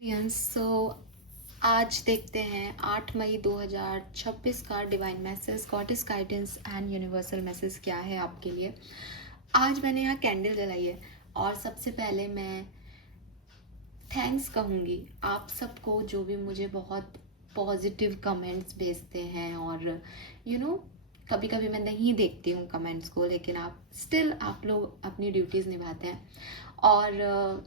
सो आज देखते हैं 8 मई 2026 का divine message, goddess guidance and universal message क्या है आपके लिए। आज मैंने यहाँ कैंडल जलाई है और सबसे पहले मैं थैंक्स कहूँगी आप सबको जो भी मुझे बहुत पॉजिटिव कमेंट्स भेजते हैं। और कभी कभी मैं नहीं देखती हूँ कमेंट्स को, लेकिन आप लोग अपनी ड्यूटीज़ निभाते हैं। और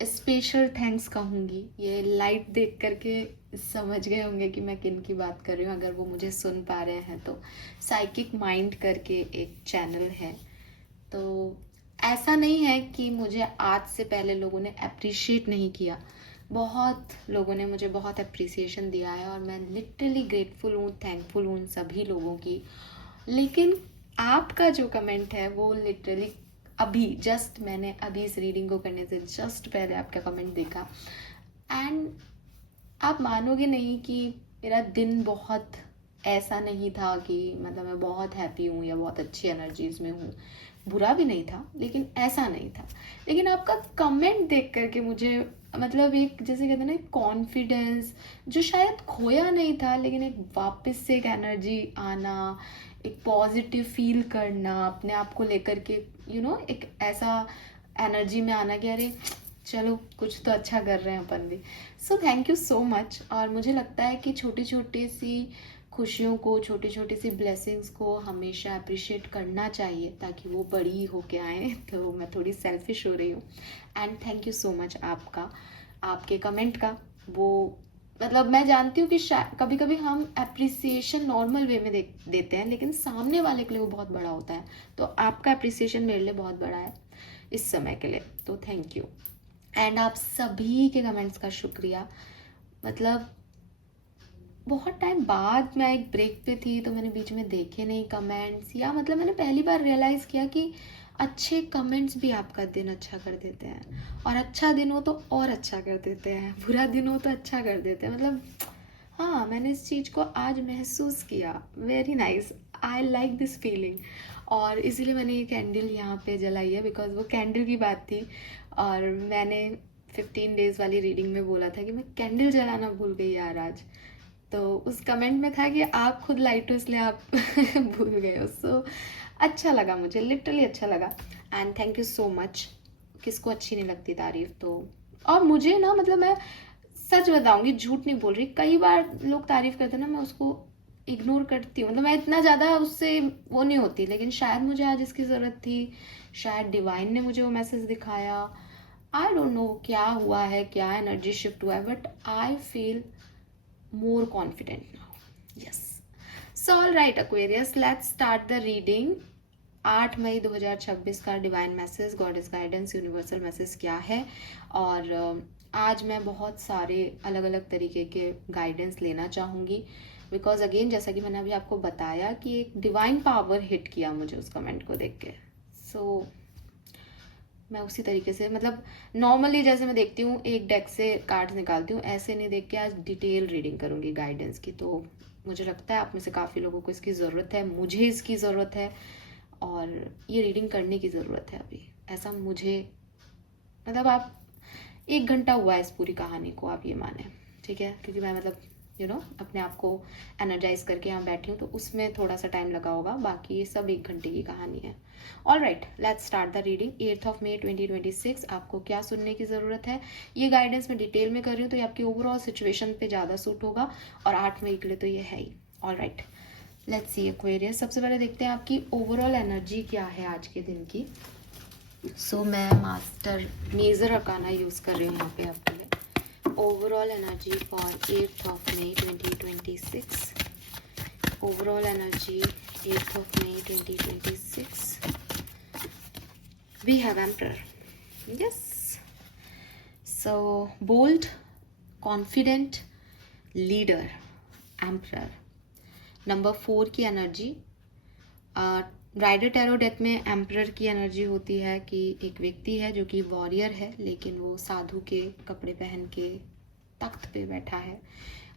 स्पेशल थैंक्स कहूँगी, ये लाइट देख करके समझ गए होंगे कि मैं किन की बात कर रही हूँ, अगर वो मुझे सुन पा रहे हैं तो। साइकिक माइंड करके एक चैनल है, तो ऐसा नहीं है कि मुझे आज से पहले लोगों ने अप्रिशिएट नहीं किया। बहुत लोगों ने मुझे बहुत अप्रिसिएशन दिया है और मैं लिटरली ग्रेटफुल हूँ, थैंकफुल हूँ सभी लोगों की। लेकिन आपका जो कमेंट है वो लिटरली मैंने अभी इस रीडिंग को करने से जस्ट पहले आपका कमेंट देखा एंड आप मानोगे नहीं कि मेरा दिन बहुत ऐसा नहीं था कि मतलब मैं बहुत हैप्पी हूँ या बहुत अच्छी एनर्जीज में हूँ। बुरा भी नहीं था, लेकिन ऐसा नहीं था। लेकिन आपका कमेंट देख करके मुझे मतलब एक जैसे कहते हैं ना, कॉन्फिडेंस जो शायद खोया नहीं था, लेकिन एक वापस से एक एनर्जी आना, एक पॉजिटिव फील करना अपने आप को लेकर के, एक ऐसा एनर्जी में आना कि अरे चलो कुछ तो अच्छा कर रहे हैं अपन भी। So thank you so much. और मुझे लगता है कि छोटी छोटी सी खुशियों को, छोटी छोटी सी ब्लेसिंग्स को हमेशा अप्रिशिएट करना चाहिए ताकि वो बड़ी होके आए। तो मैं थोड़ी सेल्फिश हो रही हूँ and thank you so much आपका, आपके कमेंट का। वो मतलब मैं जानती हूँ कि कभी कभी हम अप्रिसिएशन नॉर्मल वे में देते हैं, लेकिन सामने वाले के लिए वो बहुत बड़ा होता है। तो आपका अप्रिसिएशन मेरे लिए बहुत बड़ा है इस समय के लिए, तो थैंक यू। एंड आप सभी के कमेंट्स का शुक्रिया। मतलब बहुत टाइम बाद मैं एक ब्रेक पे थी, तो मैंने बीच में देखे नहीं कमेंट्स, या मतलब मैंने पहली बार रियलाइज़ किया कि अच्छे कमेंट्स भी आपका दिन अच्छा कर देते हैं, और अच्छा दिन हो तो और अच्छा कर देते हैं, बुरा दिन हो तो अच्छा कर देते हैं। मतलब हाँ, मैंने इस चीज़ को आज महसूस किया। Very nice, I like this feeling. और इसीलिए मैंने ये कैंडल यहाँ पे जलाई है, बिकॉज वो कैंडल की बात थी। और मैंने 15 डेज़ वाली रीडिंग में बोला था कि मैं कैंडल जलाना भूल गई यार आज। तो उस कमेंट में था कि आप खुद लाइट हो इसलिए आप भूल गए हो। सो अच्छा लगा, मुझे लिटरली अच्छा लगा and thank you so much. किसको अच्छी नहीं लगती तारीफ तो। और मुझे ना, मतलब मैं सच बताऊंगी, झूठ नहीं बोल रही, कई बार लोग तारीफ करते हैं ना, मैं उसको इग्नोर करती हूँ। मतलब मैं इतना ज़्यादा उससे वो नहीं होती, लेकिन शायद मुझे आज इसकी ज़रूरत थी, शायद डिवाइन ने मुझे वो मैसेज दिखाया। आई डोंट नो क्या हुआ है, क्या एनर्जी शिफ्ट हुआ है, but I feel more confident now. Yes. So all right Aquarius, let's start the reading. 8 May 2026 का divine message, goddess guidance, universal message क्या है। और आज मैं बहुत सारे अलग अलग तरीके के गाइडेंस लेना चाहूँगी, बिकॉज अगेन जैसा कि मैंने अभी आपको बताया कि एक डिवाइन पावर हिट किया मुझे उस कमेंट को देख के। सो मैं उसी तरीके से, मतलब नॉर्मली जैसे मैं देखती हूँ एक डेक से कार्ड्स निकालती हूँ, ऐसे नहीं देख के आज डिटेल रीडिंग करूँगी गाइडेंस की। तो मुझे लगता है आप में से काफ़ी लोगों को इसकी ज़रूरत है, मुझे इसकी ज़रूरत है, और ये रीडिंग करने की ज़रूरत है अभी। ऐसा मुझे, मतलब आप 1 घंटा हुआ है इस पूरी कहानी को, आप ये माने, ठीक है, क्योंकि मैं मतलब अपने आप को एनर्जाइज करके यहाँ बैठी हूँ, तो उसमें थोड़ा सा टाइम लगा होगा, बाकी ये सब 1 घंटे की कहानी है। All right, let's start the reading. 8 May 2026 आपको क्या सुनने की ज़रूरत है, ये गाइडेंस मैं डिटेल में कर रही हूँ, तो ये आपकी ओवरऑल सिचुएशन पे ज़्यादा सूट होगा, और 8 मई के लिए तो ये है ही। All right, let's see Aquarius. सबसे पहले देखते हैं आपकी ओवरऑल एनर्जी क्या है आज के दिन की। सो मैं मास्टर मेजर अकाना यूज़ कर रही हूँ यहाँ पे आपके लिए। Overall energy for 8 May 2026। Overall energy 8 May 2026। We have Emperor. Yes. So bold, confident, leader, Emperor. Number 4 की एनर्जी, राइडर टैरो डेक में एम्परर की एनर्जी होती है कि एक व्यक्ति है जो कि वॉरियर है, लेकिन वो साधु के कपड़े पहन के तख्त पे बैठा है,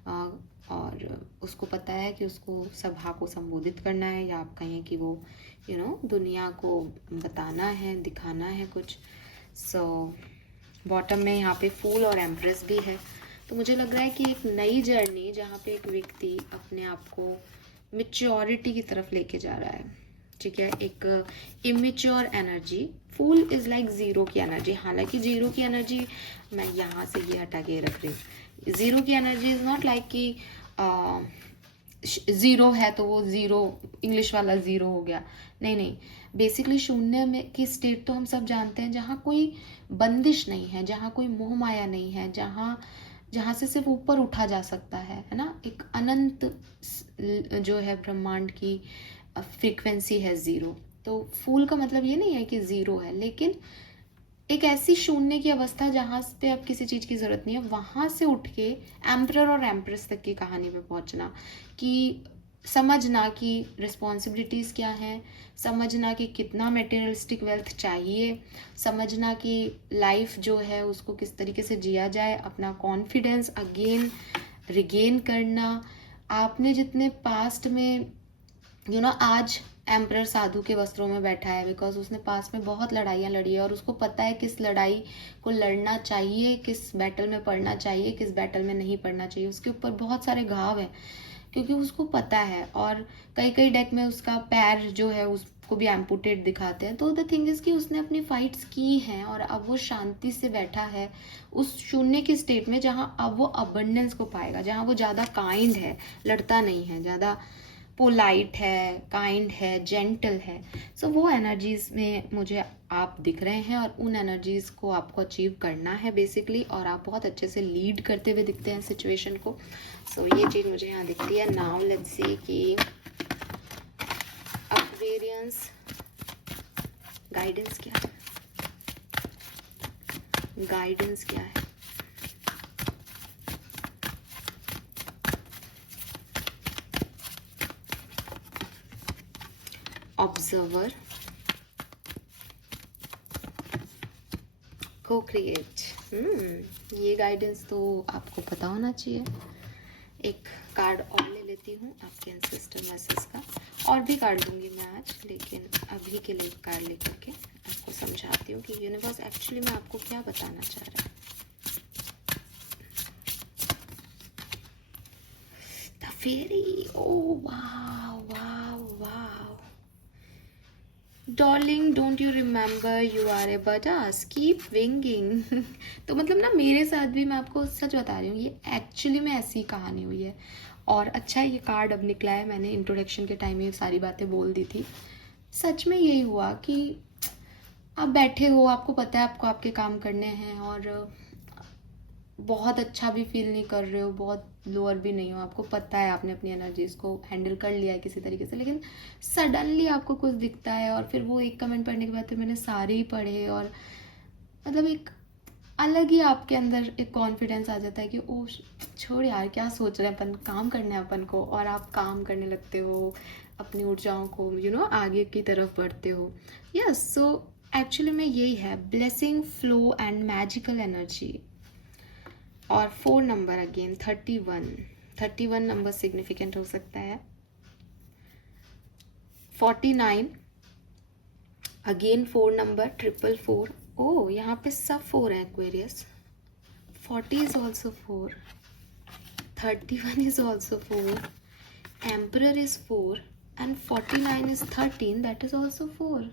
और उसको पता है कि उसको सभा को संबोधित करना है, या आप कहें कि वो दुनिया को बताना है, दिखाना है कुछ। सो बॉटम में यहाँ पे फूल और एम्प्रेस भी है। तो मुझे लग रहा है कि एक नई जर्नी जहाँ पे एक व्यक्ति अपने आप को मेच्योरिटी की तरफ लेके जा रहा है, ठीक है। एक immature energy, fool is like zero की एनर्जी। हालांकि जीरो की एनर्जी, मैं यहाँ से ये हटा के रख रही हूँ, जीरो की एनर्जी इज नॉट लाइक कि ज़ीरो है तो वो ज़ीरो इंग्लिश वाला ज़ीरो हो गया, नहीं नहीं। बेसिकली शून्य में की स्टेट तो हम सब जानते हैं जहाँ कोई बंदिश नहीं है, जहाँ कोई मोह माया नहीं है, जहाँ जहाँ से सिर्फ ऊपर उठा जा सकता है ना। एक अनंत जो है ब्रह्मांड की फ्रीक्वेंसी है ज़ीरो। तो फूल का मतलब ये नहीं है कि ज़ीरो है, लेकिन एक ऐसी शून्य की अवस्था जहाँ पे अब किसी चीज़ की ज़रूरत नहीं है, वहाँ से उठ के एम्परर और एम्प्रेस तक की कहानी पे पहुँचना, कि समझना कि रिस्पॉन्सिबिलिटीज़ क्या हैं, समझना कि कितना मटेरियलिस्टिक वेल्थ चाहिए, समझना कि लाइफ जो है उसको किस तरीके से जिया जाए, अपना कॉन्फिडेंस अगेन रिगेन करना। आपने जितने पास्ट में आज एम्परर साधु के वस्त्रों में बैठा है बिकॉज उसने पास में बहुत लड़ाइयाँ लड़ी है और उसको पता है किस लड़ाई को लड़ना चाहिए, किस बैटल में पढ़ना चाहिए, किस बैटल में नहीं पढ़ना चाहिए। उसके ऊपर बहुत सारे घाव हैं क्योंकि उसको पता है। और कई कई डेक में उसका पैर जो है उसको भी एम्पुटेट दिखाते हैं। तो द थिंग इज़ कि उसने अपनी फाइट्स की हैं और अब वो शांति से बैठा है उस शून्य की स्टेट में, जहाँ अब वो अबंडेंस को पाएगा, जहाँ वो ज़्यादा काइंड है, लड़ता नहीं है, ज़्यादा पोलाइट है, काइंड है, जेंटल है। सो वो एनर्जीज में मुझे आप दिख रहे हैं और उन एनर्जीज को आपको अचीव करना है बेसिकली, और आप बहुत अच्छे से लीड करते हुए दिखते हैं सिचुएशन को। सो ये चीज़ मुझे यहाँ दिखती है। नाउ लेट्स सी कि एक्वेरियंस गाइडेंस क्या है, गाइडेंस क्या है। ऑब्जर्वर, को क्रिएट। ये गाइडेंस तो आपको पता होना चाहिए। एक कार्ड और ले लेती हूँ आपके एंसेस्टर मैसेज का, और भी कार्ड दूंगी मैं आज, लेकिन अभी के लिए एक कार्ड लेकर के आपको समझाती हूँ कि यूनिवर्स एक्चुअली में आपको क्या बताना चाह रहा है। द फेरी, ओ वाह वाह वाह। Darling don't you remember you are a बटास, कीप विंगिंग। तो मतलब ना मेरे साथ भी, मैं आपको सच बता रही हूँ, ये एक्चुअली में ऐसी कहानी हुई है। और अच्छा है ये कार्ड अब निकला है, मैंने इंट्रोडक्शन के टाइम ये सारी बातें बोल दी थी। सच में यही हुआ कि आप बैठे हो, आपको पता है आपको आपके काम करने हैं, और बहुत अच्छा भी फील नहीं कर रहे हो, बहुत लोअर भी नहीं हो, आपको पता है आपने अपनी एनर्जीज को हैंडल कर लिया है किसी तरीके से, लेकिन सडनली आपको कुछ दिखता है और फिर वो एक कमेंट पढ़ने के बाद फिर मैंने सारे ही पढ़े, और मतलब एक अलग ही आपके अंदर एक कॉन्फिडेंस आ जाता है कि ओ छोड़ यार, क्या सोच रहे हैं अपन, काम करने हैं अपन को, और आप काम करने लगते हो, अपनी ऊर्जाओं को आगे की तरफ बढ़ते हो। यस, सो एक्चुअली में यही है, blessing, flow and magical energy. और 4 नंबर अगेन 31 नंबर सिग्निफिकेंट हो सकता है। 49 अगेन 4 नंबर, 444। ओ यहाँ पे सब 4 है Aquarius. 40 is also 4, 31 is also 4, emperor is 4 and 49 is 13, that is also 4।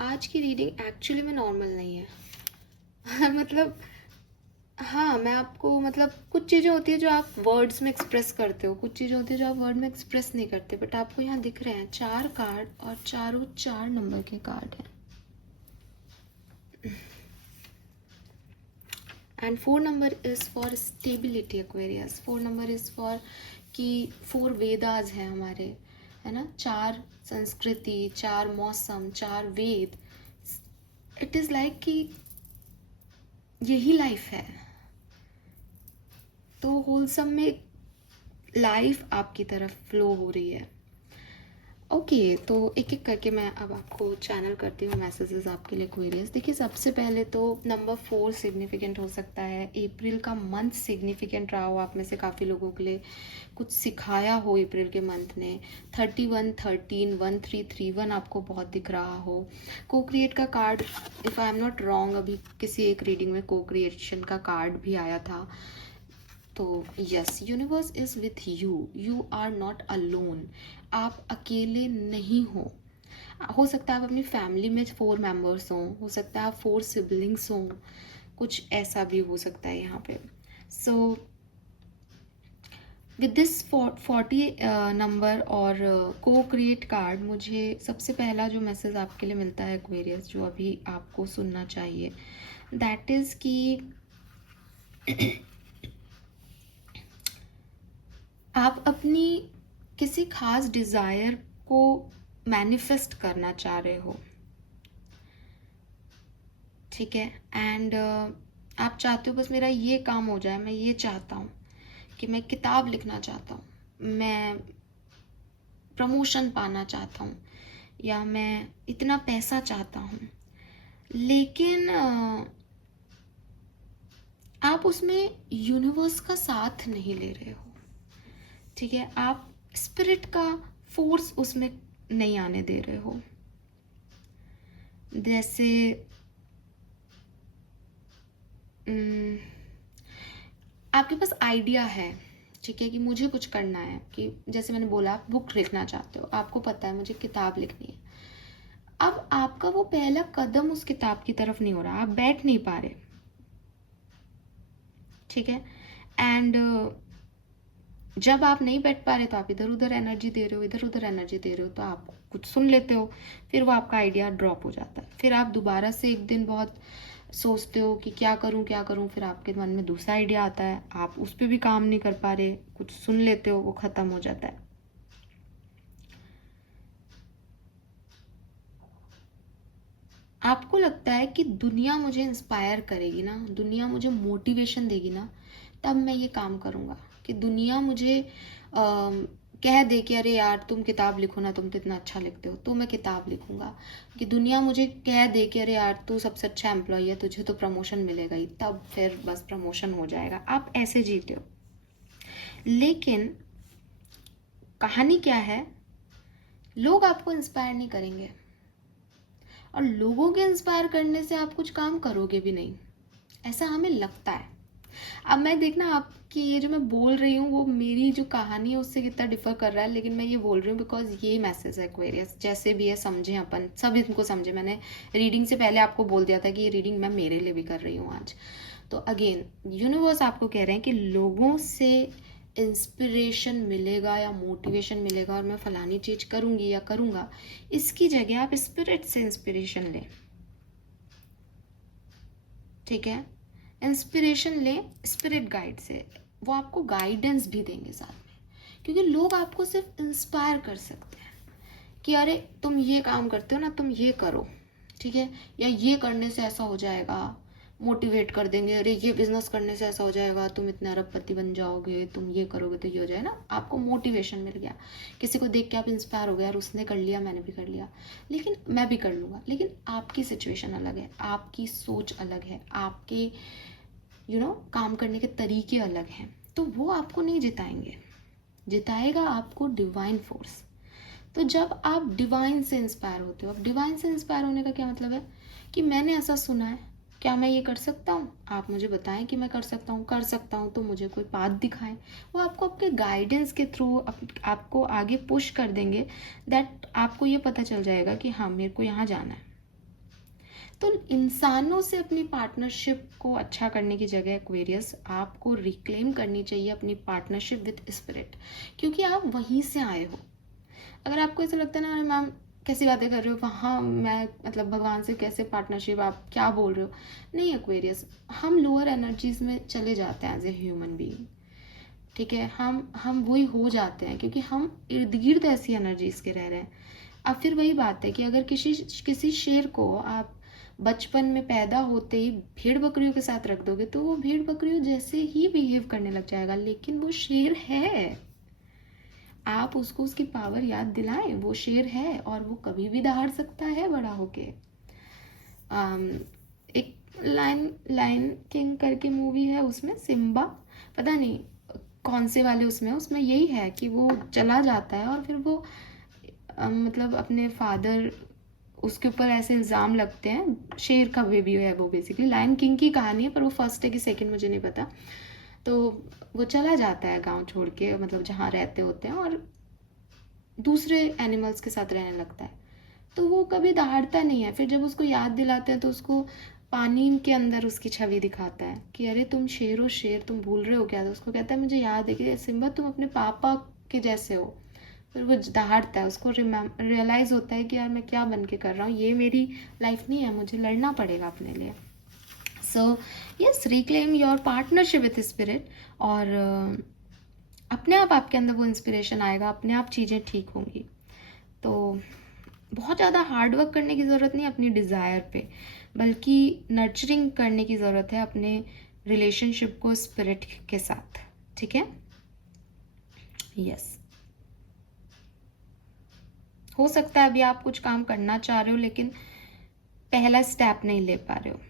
आज की रीडिंग एक्चुअली में नॉर्मल नहीं है। मतलब हाँ, मैं आपको मतलब कुछ चीज़ें होती है जो आप वर्ड्स में एक्सप्रेस करते हो, कुछ चीज़ें होती है जो आप वर्ड में एक्सप्रेस नहीं करते, बट आपको यहाँ दिख रहे हैं 4 कार्ड और चारों 4 नंबर के कार्ड हैं। And 4 number is for stability Aquarius. 4 number is for कि 4 वेदास हैं हमारे, है ना, 4 संस्कृति, 4 मौसम, 4 वेद। इट इज़ लाइक कि यही लाइफ है। तो होलसम में लाइफ आपकी तरफ फ्लो हो रही है। ओके, तो एक एक करके मैं अब आपको चैनल करती हूँ मैसेजेस आपके लिए क्वेरीज। देखिए, सबसे पहले तो नंबर 4 सिग्निफिकेंट हो सकता है। अप्रैल का मंथ सिग्निफिकेंट रहा हो आप में से काफ़ी लोगों के लिए, कुछ सिखाया हो अप्रैल के मंथ ने। 31 13 1331 आपको बहुत दिख रहा हो। को क्रिएट का card, if I am not wrong, अभी किसी एक रीडिंग में को क्रिएशन का कार्ड भी आया था। तो yes, universe is with you, you are not alone. आप अकेले नहीं हो सकता है आप अपनी फैमिली में 4 मेंबर्स हों, हो सकता है आप 4 सिबलिंग्स हों, कुछ ऐसा भी हो सकता है यहाँ पे। सो विद दिस 40 नंबर और को क्रिएट कार्ड, मुझे सबसे पहला जो मैसेज आपके लिए मिलता है एक्वेरियस, जो अभी आपको सुनना चाहिए, दैट इज़ कि आप अपनी किसी खास डिज़ायर को मैनिफेस्ट करना चाह रहे हो, ठीक है। एंड आप चाहते हो बस मेरा ये काम हो जाए, मैं ये चाहता हूँ कि मैं किताब लिखना चाहता हूँ, मैं प्रमोशन पाना चाहता हूँ, या मैं इतना पैसा चाहता हूँ। लेकिन आप उसमें यूनिवर्स का साथ नहीं ले रहे हो, ठीक है। आप स्पिरिट का फोर्स उसमें नहीं आने दे रहे हो। जैसे आपके पास आइडिया है, ठीक है, कि मुझे कुछ करना है, कि जैसे मैंने बोला आप बुक लिखना चाहते हो, आपको पता है मुझे किताब लिखनी है। अब आपका वो पहला कदम उस किताब की तरफ नहीं हो रहा, आप बैठ नहीं पा रहे, ठीक है। एंड जब आप नहीं बैठ पा रहे तो आप इधर उधर एनर्जी दे रहे हो, इधर उधर एनर्जी दे रहे हो, तो आप कुछ सुन लेते हो, फिर वो आपका आइडिया ड्रॉप हो जाता है। फिर आप दोबारा से एक दिन बहुत सोचते हो कि क्या करूं क्या करूं, फिर आपके मन में दूसरा आइडिया आता है, आप उस पर भी काम नहीं कर पा रहे, कुछ सुन लेते हो, वो ख़त्म हो जाता है। आपको लगता है कि दुनिया मुझे इंस्पायर करेगी ना, दुनिया मुझे मोटिवेशन देगी ना, तब मैं ये काम करूँगा। कि दुनिया मुझे कह दे कि अरे यार तुम किताब लिखो ना, तुम तो इतना अच्छा लिखते हो, तो मैं किताब लिखूँगा। कि दुनिया मुझे कह दे कि अरे यार तू सबसे अच्छा एम्प्लॉय है, तुझे तो प्रमोशन मिलेगा ही, तब फिर बस प्रमोशन हो जाएगा। आप ऐसे जीते हो। लेकिन कहानी क्या है, लोग आपको इंस्पायर नहीं करेंगे, और लोगों के इंस्पायर करने से आप कुछ काम करोगे भी नहीं, ऐसा हमें लगता है। अब मैं देखना आपकी ये जो मैं बोल रही हूँ वो मेरी जो कहानी है उससे कितना डिफर कर रहा है, लेकिन मैं ये बोल रही हूँ बिकॉज ये मैसेज है एक्वेरियस, जैसे भी है समझें, अपन सब इनको समझे। मैंने रीडिंग से पहले आपको बोल दिया था कि ये रीडिंग मैं मेरे लिए भी कर रही हूँ आज। तो अगेन यूनिवर्स आपको कह रहे हैं कि लोगों से इंस्पिरेशन मिलेगा या मोटिवेशन मिलेगा और मैं फलानी चीज़ करूँगी या करूँगा, इसकी जगह आप स्पिरिट से इंस्पिरेशन लें, ठीक है। इंस्पिरेशन लें स्पिरिट गाइड से, वो आपको गाइडेंस भी देंगे साथ में। क्योंकि लोग आपको सिर्फ इंस्पायर कर सकते हैं कि अरे तुम ये काम करते हो ना, तुम ये करो, ठीक है, या ये करने से ऐसा हो जाएगा, मोटिवेट कर देंगे, अरे ये बिजनेस करने से ऐसा हो जाएगा, तुम इतने अरबपति बन जाओगे, तुम ये करोगे तो ये हो जाए ना, आपको मोटिवेशन मिल गया। किसी को देख के आप इंस्पायर हो गए, यार उसने कर लिया मैंने भी कर लिया, लेकिन मैं भी कर लूँगा। लेकिन आपकी सिचुएशन अलग है, आपकी सोच अलग है, आपके काम करने के तरीके अलग हैं, तो वो आपको नहीं जिताएंगे। जिताएगा आपको डिवाइन फोर्स। तो जब आप डिवाइन से इंस्पायर होते हो, अब डिवाइन से इंस्पायर होने का क्या मतलब है कि मैंने ऐसा सुना है, क्या मैं ये कर सकता हूँ, आप मुझे बताएं कि मैं कर सकता हूँ, कर सकता हूँ तो मुझे कोई पाथ दिखाएं। वो आपको आपके गाइडेंस के थ्रू आपको आगे पुश कर देंगे, दैट आपको ये पता चल जाएगा कि हाँ मेरे को यहाँ जाना है। तो इंसानों से अपनी पार्टनरशिप को अच्छा करने की जगह एक्वेरियस आपको रिक्लेम करनी चाहिए अपनी पार्टनरशिप विद स्पिरिट, क्योंकि आप वहीं से आए हो। अगर आपको ऐसा लगता है ना मैम कैसी बातें कर रहे हो, वहाँ मैं मतलब भगवान से कैसे पार्टनरशिप, आप क्या बोल रहे हो, नहीं एक्वेरियस, हम लोअर एनर्जीज में चले जाते हैं एज ए ह्यूमन बीइंग, ठीक है। हम वही हो जाते हैं क्योंकि हम इर्द गिर्द ऐसी एनर्जीज के रह रहे हैं। अब फिर वही बात है कि अगर किसी शेर को आप बचपन में पैदा होते ही भेड़ बकरियों के साथ रख दोगे तो वो भेड़ बकरियों जैसे ही बिहेव करने लग जाएगा, लेकिन वो शेर है। आप उसको उसकी पावर याद दिलाएं। वो शेर है और वो कभी भी दहाड़ सकता है बड़ा होके। एक लाइन लाइन किंग करके मूवी है, उसमें सिम्बा, पता नहीं कौन से वाले उसमें यही है कि वो चला जाता है और फिर वो मतलब अपने फादर, उसके ऊपर ऐसे इल्ज़ाम लगते हैं। शेर का बेबी है वो, बेसिकली लायन किंग की कहानी है, पर वो फर्स्ट है कि सेकंड मुझे नहीं पता। तो वो चला जाता है गांव छोड़ के, मतलब जहाँ रहते होते हैं, और दूसरे एनिमल्स के साथ रहने लगता है। तो वो कभी दहाड़ता नहीं है। फिर जब उसको याद दिलाते हैं तो उसको पानी के अंदर उसकी छवि दिखाता है कि अरे तुम शेर हो, शेर तुम भूल रहे हो क्या। तो उसको कहता है मुझे याद है कि सिम्बा तुम अपने पापा के जैसे हो। फिर वो दहाड़ता है, उसको रियलाइज़ होता है कि यार मैं क्या बन के कर रहा हूँ, ये मेरी लाइफ नहीं है, मुझे लड़ना पड़ेगा अपने लिए। So yes, reclaim your partnership with spirit, और अपने आप आपके अंदर वो इंस्पिरेशन आएगा, अपने आप चीज़ें ठीक होंगी। तो बहुत ज़्यादा हार्ड वर्क करने की ज़रूरत नहीं अपनी डिज़ायर पे, बल्कि नर्चरिंग करने की ज़रूरत है अपने रिलेशनशिप को स्पिरिट के साथ। ठीक है, यस। हो सकता है अभी आप कुछ काम करना चाह रहे हो लेकिन पहला स्टेप नहीं ले पा रहे हो,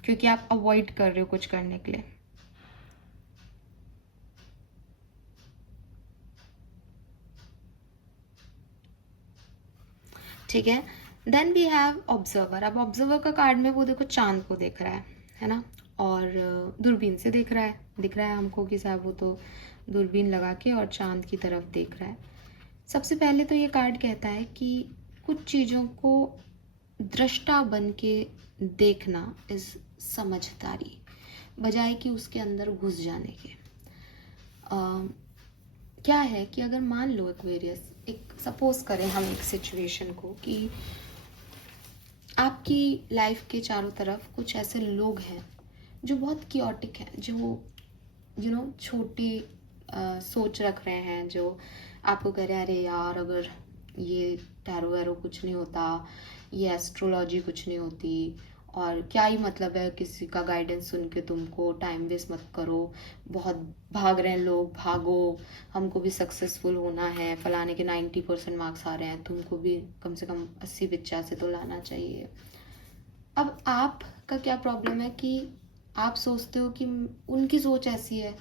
क्योंकि आप अवॉइड कर रहे हो कुछ करने के लिए। ठीक है, देन वी हैव ऑब्जर्वर। अब ऑब्जर्वर का कार्ड में वो देखो चांद को देख रहा है ना, और दूरबीन से देख रहा है, दिख रहा है हमको कि साहब वो तो दूरबीन लगा के और चांद की तरफ देख रहा है। सबसे पहले तो ये कार्ड कहता है कि कुछ चीज़ों को दृष्टा बन के देखना इज समझदारी, बजाय कि उसके अंदर घुस जाने के। क्या है कि अगर मान लो एक्वेरियस, एक सपोज करें हम एक सिचुएशन को कि आपकी लाइफ के चारों तरफ कुछ ऐसे लोग हैं जो बहुत क्योटिक हैं, जो छोटी सोच रख रहे हैं, जो आपको कह रहे हैं अरे यार अगर ये टैरो वैरो कुछ नहीं होता, ये एस्ट्रोलॉजी कुछ नहीं होती, और क्या ही मतलब है किसी का गाइडेंस सुन के, तुमको टाइम वेस्ट मत करो, बहुत भाग रहे हैं लोग, भागो, हमको भी सक्सेसफुल होना है, फलाने के 90% मार्क्स आ रहे हैं, तुमको भी कम से कम 80-85 तो लाना चाहिए। अब आपका क्या प्रॉब्लम है कि आप सोचते हो कि उनकी सोच ऐसी है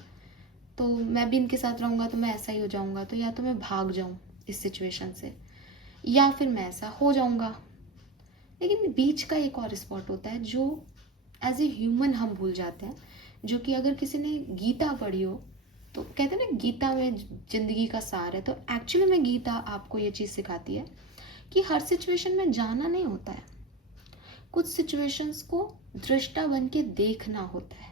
तो मैं भी इनके साथ रहूँगा तो मैं ऐसा ही हो जाऊँगा, तो या तो मैं भाग जाऊँ इस सिचुएशन से, या फिर मैं ऐसा हो जाऊँगा। लेकिन बीच का एक और स्पॉट होता है जो एज ए ह्यूमन हम भूल जाते हैं, जो कि अगर किसी ने गीता पढ़ी हो तो कहते हैं ना गीता में जिंदगी का सार है, तो एक्चुअली में गीता आपको ये चीज़ सिखाती है कि हर सिचुएशन में जाना नहीं होता है, कुछ सिचुएशंस को दृष्टा बन के देखना होता है।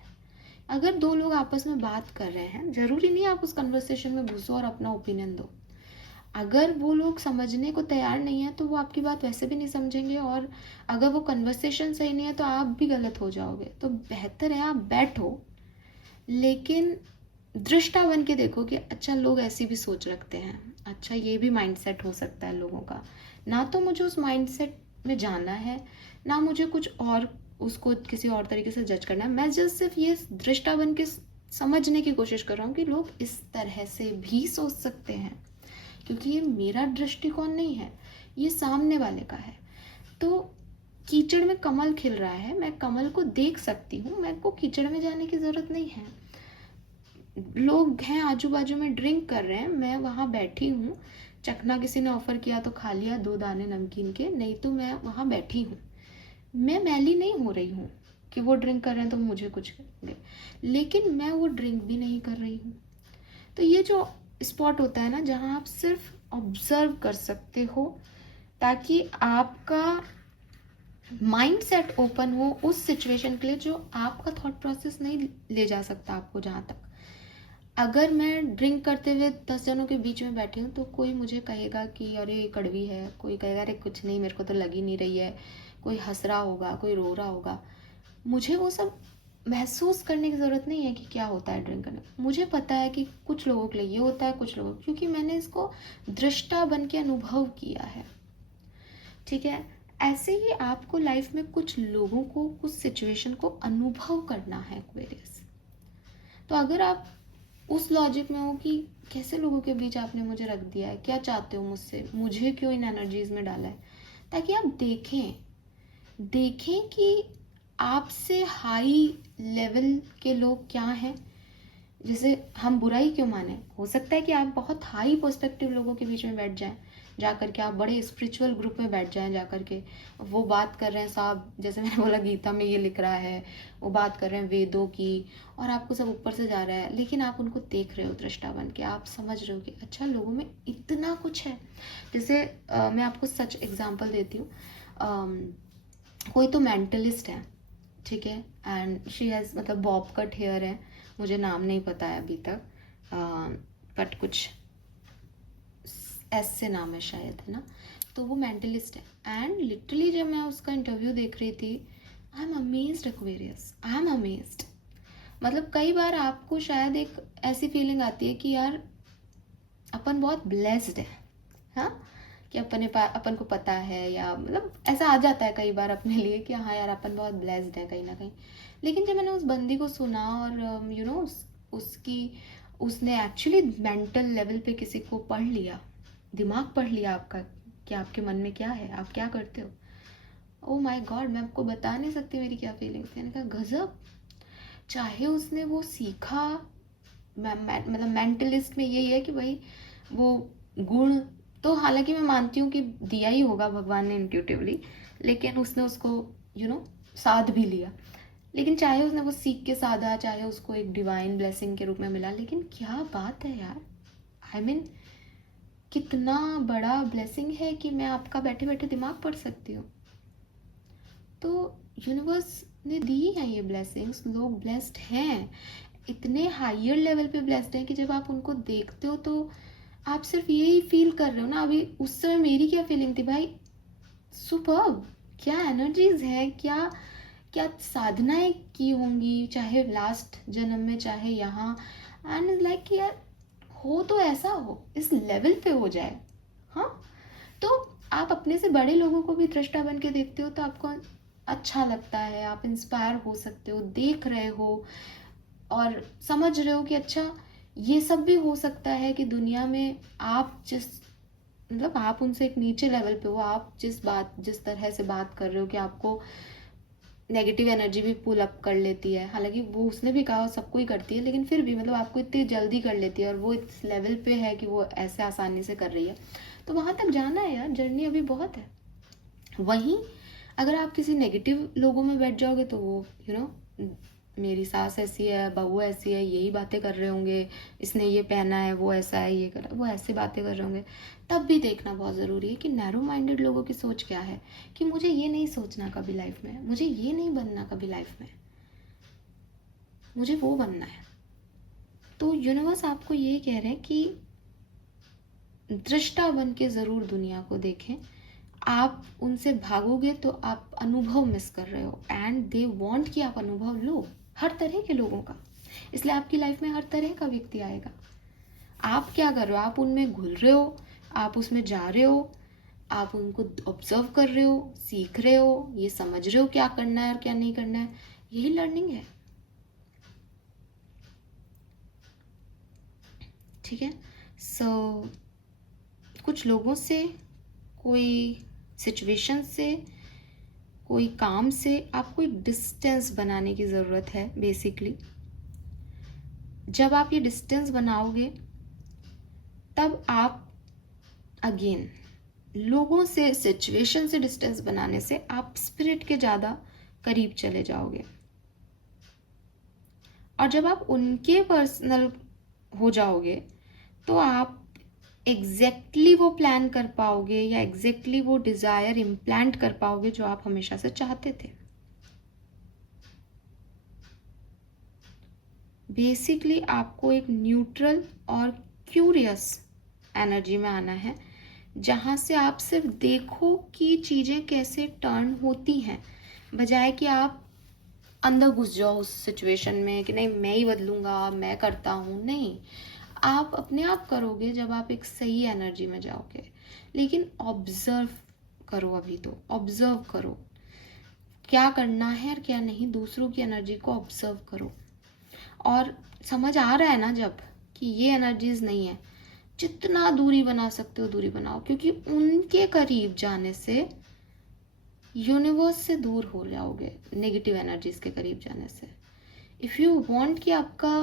अगर दो लोग आपस में बात कर रहे हैं, जरूरी नहीं आप उस कन्वर्सेशन में घुसो और अपना ओपिनियन दो। अगर वो लोग समझने को तैयार नहीं है तो वो आपकी बात वैसे भी नहीं समझेंगे, और अगर वो कन्वर्सेशन सही नहीं है तो आप भी गलत हो जाओगे। तो बेहतर है आप बैठो, लेकिन दृष्टा बन के देखो कि अच्छा लोग ऐसी भी सोच रखते हैं, अच्छा ये भी माइंडसेट हो सकता है लोगों का। ना तो मुझे उस माइंडसेट में जाना है, ना मुझे कुछ और उसको किसी और तरीके से जज करना है। मैं जस्ट सिर्फ ये दृष्टा बन के समझने की कोशिश कर रहा हूँ कि लोग इस तरह से भी सोच सकते हैं, क्योंकि ये मेरा दृष्टिकोण नहीं है, ये सामने वाले का है। तो कीचड़ में कमल खिल रहा है, मैं कमल को देख सकती हूँ, मेरे को कीचड़ में जाने की ज़रूरत नहीं है। लोग हैं आजू बाजू में ड्रिंक कर रहे हैं, मैं वहाँ बैठी हूँ, चखना किसी ने ऑफर किया तो खा लिया 2 दाने नमकीन के, नहीं तो मैं वहाँ बैठी हूँ। मैं मैली नहीं हो रही हूँ कि वो ड्रिंक कर रहे हैं तो मुझे कुछ करेंगे, लेकिन मैं वो ड्रिंक भी नहीं कर रही हूँ। तो ये जो स्पॉट होता है ना, जहाँ आप सिर्फ ऑब्जर्व कर सकते हो ताकि आपका माइंड सेट ओपन हो उस सिचुएशन के लिए जो आपका थॉट प्रोसेस नहीं ले जा सकता आपको जहाँ तक। अगर मैं ड्रिंक करते हुए 10 जनों के बीच में बैठी हूँ तो कोई मुझे कहेगा कि अरे ये कड़वी है, कोई कहेगा अरे कुछ नहीं मेरे को तो लग ही नहीं रही है, कोई हंस रहा होगा, कोई रो रहा होगा। मुझे वो सब महसूस करने की ज़रूरत नहीं है कि क्या होता है ड्रिंक करने। मुझे पता है कि कुछ लोगों के लिए ये होता है, कुछ लोगों, क्योंकि मैंने इसको दृष्टा बन के अनुभव किया है। ठीक है, ऐसे ही आपको लाइफ में कुछ लोगों को, कुछ सिचुएशन को अनुभव करना है एक्वेरियस। तो अगर आप उस लॉजिक में हो कि कैसे लोगों के बीच आपने मुझे रख दिया है, क्या चाहते हो मुझसे, मुझे क्यों इन एनर्जीज में डाला है, ताकि आप देखें कि आपसे हाई लेवल के लोग क्या हैं। जैसे हम बुराई क्यों माने, हो सकता है कि आप बहुत हाई पर्सपेक्टिव लोगों के बीच में बैठ जाएं, जा करके आप बड़े स्पिरिचुअल ग्रुप में बैठ जाएं, जा करके वो बात कर रहे हैं साहब, जैसे मैंने बोला गीता में ये लिख रहा है, वो बात कर रहे हैं वेदों की, और आपको सब ऊपर से जा रहा है, लेकिन आप उनको देख रहे हो दृष्टा बन के, आप समझ रहे हो कि अच्छा लोगों में इतना कुछ है। जैसे मैं आपको सच एग्जाम्पल देती हूँ। कोई तो मेंटलिस्ट है, ठीक है, एंड शी हैज़ मतलब बॉब कट हेयर है, मुझे नाम नहीं पता है अभी तक, बट कुछ एस से नाम है शायद, है ना। तो वो मेंटलिस्ट है, एंड लिटरली जब मैं उसका इंटरव्यू देख रही थी, I am amazed Aquarius, I am amazed. मतलब कई बार आपको शायद एक ऐसी फीलिंग आती है कि यार अपन बहुत ब्लेस्ड है, हाँ, कि अपन को पता है, या मतलब ऐसा आ जाता है कई बार अपने लिए कि हाँ यार अपन बहुत ब्लेस्ड है कहीं ना कहीं। लेकिन जब मैंने उस बंदी को सुना और उसकी उसने एक्चुअली मेंटल लेवल पे किसी को पढ़ लिया, दिमाग पढ़ लिया आपका, कि आपके मन में क्या है, आप क्या करते हो। ओ माय गॉड, मैं आपको बता नहीं सकती मेरी क्या फीलिंग्स। मैंने कहा गजब, चाहे उसने वो सीखा, मतलब मेंटलिस्ट में यही है कि भाई वो गुण तो हालांकि मैं मानती हूँ कि दिया ही होगा भगवान ने इंट्यूटिवली, लेकिन उसने उसको साध भी लिया। लेकिन चाहे उसने वो सीख के साधा, चाहे उसको एक डिवाइन ब्लेसिंग के रूप में मिला, लेकिन क्या बात है यार, आई मीन कितना बड़ा ब्लेसिंग है कि मैं आपका बैठे बैठे दिमाग पढ़ सकती हूँ। तो यूनिवर्स ने दी है ये ब्लेसिंग्स, लोग ब्लेस्ड हैं, इतने हायर लेवल पे ब्लेस्ड हैं कि जब आप उनको देखते हो तो आप सिर्फ यही फील कर रहे हो ना। अभी उस समय मेरी क्या फीलिंग थी भाई, सुपर्ब, क्या एनर्जीज है, क्या क्या साधनाएं की होंगी, चाहे लास्ट जन्म में चाहे यहाँ, एंड लाइक कि यार हो तो ऐसा हो, इस लेवल पे हो जाए। हाँ, तो आप अपने से बड़े लोगों को भी दृष्टा बन के देखते हो तो आपको अच्छा लगता है, आप इंस्पायर हो सकते हो, देख रहे हो और समझ रहे हो कि अच्छा ये सब भी हो सकता है कि दुनिया में आप मतलब आप उनसे एक नीचे लेवल पे हो, आप जिस तरह से बात कर रहे हो कि आपको नेगेटिव एनर्जी भी पुल अप कर लेती है, हालांकि वो उसने भी कहा सबको ही करती है, लेकिन फिर भी मतलब आपको इतनी जल्दी कर लेती है, और वो इस लेवल पे है कि वो ऐसे आसानी से कर रही है। तो वहाँ तक जाना है यार, जर्नी अभी बहुत है। वहीं अगर आप किसी नेगेटिव लोगों में बैठ जाओगे तो वो मेरी सास ऐसी है, बहू ऐसी है, यही बातें कर रहे होंगे, इसने ये पहना है, वो ऐसा है, ये कर, वो ऐसे बातें कर रहे होंगे। तब भी देखना बहुत ज़रूरी है कि नैरो माइंडेड लोगों की सोच क्या है, कि मुझे ये नहीं सोचना कभी लाइफ में, मुझे ये नहीं बनना कभी लाइफ में, मुझे वो बनना है। तो यूनिवर्स आपको ये कह रहे हैं कि दृष्टा बन के ज़रूर दुनिया को देखें। आप उनसे भागोगे तो आप अनुभव मिस कर रहे हो, एंड दे वांट कि आप अनुभव लो हर तरह के लोगों का। इसलिए आपकी लाइफ में हर तरह का व्यक्ति आएगा। आप क्या कर रहे हो, आप उनमें घुल रहे हो, आप उसमें जा रहे हो, आप उनको ऑब्जर्व कर रहे हो, सीख रहे हो, ये समझ रहे हो क्या करना है और क्या नहीं करना है, यही लर्निंग है। ठीक है, सो कुछ लोगों से, कोई सिचुएशन से, कोई काम से आपको एक डिस्टेंस बनाने की ज़रूरत है बेसिकली। जब आप ये डिस्टेंस बनाओगे तब आप अगेन लोगों से, सिचुएशन से डिस्टेंस बनाने से आप स्पिरिट के ज़्यादा करीब चले जाओगे, और जब आप उनके पर्सनल हो जाओगे तो आप एग्जैक्टली वो प्लान कर पाओगे, या एग्जैक्टली वो डिज़ायर इम्प्लांट कर पाओगे जो आप हमेशा से चाहते थे। बेसिकली आपको एक न्यूट्रल और क्यूरियस एनर्जी में आना है, जहाँ से आप सिर्फ देखो कि चीज़ें कैसे टर्न होती हैं, बजाय कि आप अंदर घुस जाओ उस सिचुएशन में कि नहीं मैं ही बदलूंगा, मैं करता हूँ। नहीं, आप अपने आप करोगे जब आप एक सही एनर्जी में जाओगे। लेकिन ऑब्जर्व करो, अभी तो ऑब्जर्व करो क्या करना है और क्या नहीं, दूसरों की एनर्जी को ऑब्जर्व करो, और समझ आ रहा है ना जब कि ये एनर्जीज नहीं है, जितना दूरी बना सकते हो दूरी बनाओ, क्योंकि उनके करीब जाने से यूनिवर्स से दूर हो जाओगे, नेगेटिव एनर्जीज के करीब जाने से। इफ़ यू वांट कि आपका